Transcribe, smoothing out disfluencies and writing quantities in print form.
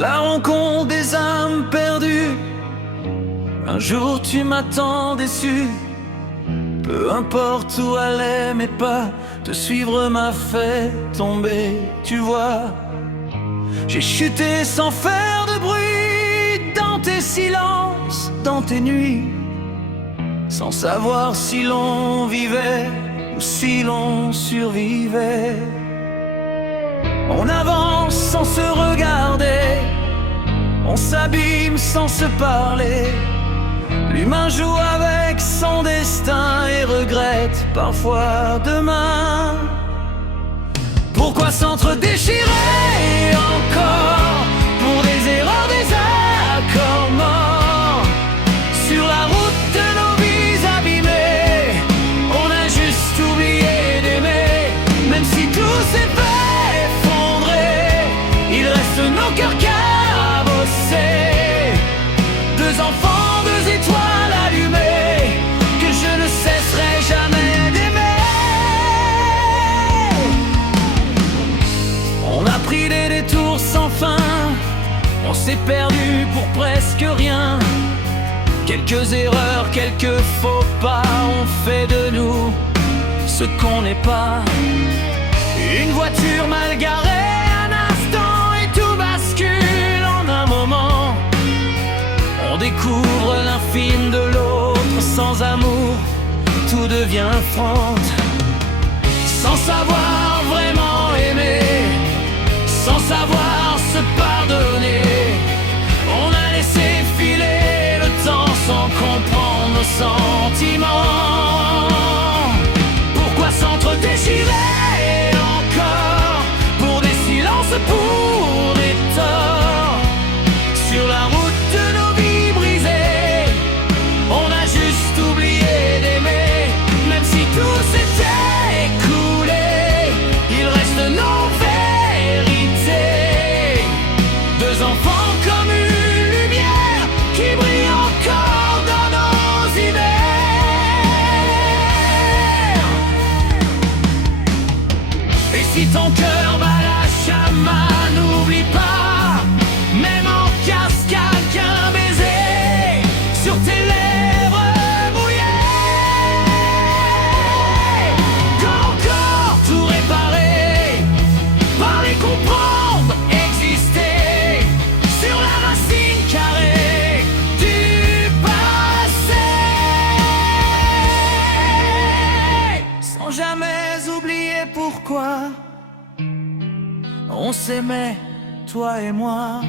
la rencontre des âmes perdues. Un jour tu m'attends déçu. Peu importe où aller mes pas, te suivre m'a fait tomber, tu vois. J'ai chuté sans faire de bruit, dans tes silences, dans tes nuits, sans savoir si l'on vivait ou si l'on survivait. On avance sans se regarder, on s'abîme sans se parler. L'humain joue avec son destin et regrette parfois demain. Pourquoi s'entre-déchirer encore pour des erreurs, des accords morts? Sur la route de nos vies abîmées, on a juste oublié d'aimer. Même si tout s'est fait effondrer, il reste nos cœurs cabossés. Deux enfants, deux étoiles allumées, que je ne cesserai jamais d'aimer. On a pris des détours sans fin, on s'est perdu pour presque rien. Quelques erreurs, quelques faux pas ont fait de nous ce qu'on n'est pas. Une voiture mal garée, un instant et tout bascule en un moment. On découvre l'infime de l'autre, sans amour, tout devient fronte. Sans savoir vraiment aimer, sans savoir se pardonner, on a laissé filer le temps sans comprendre nos sentiments. Pourquoi s'entre-déchirer encore pour des silences, pour des torts? Sur la route de nos vies brisées, on a juste oublié d'aimer. Même si tout s'était écoulé, il reste nos vérités. Deux enfants comme une lumière qui brille encore dans nos hivers. Et si ton cœur bat la chamade, n'oublie pas, même en cascade, qu'un baiser sur tes lèvres mouillées peut encore tout réparer. Parler, comprendre, exister sur la racine carrée du passé, sans jamais oublier pourquoi on s'aimait, toi et moi.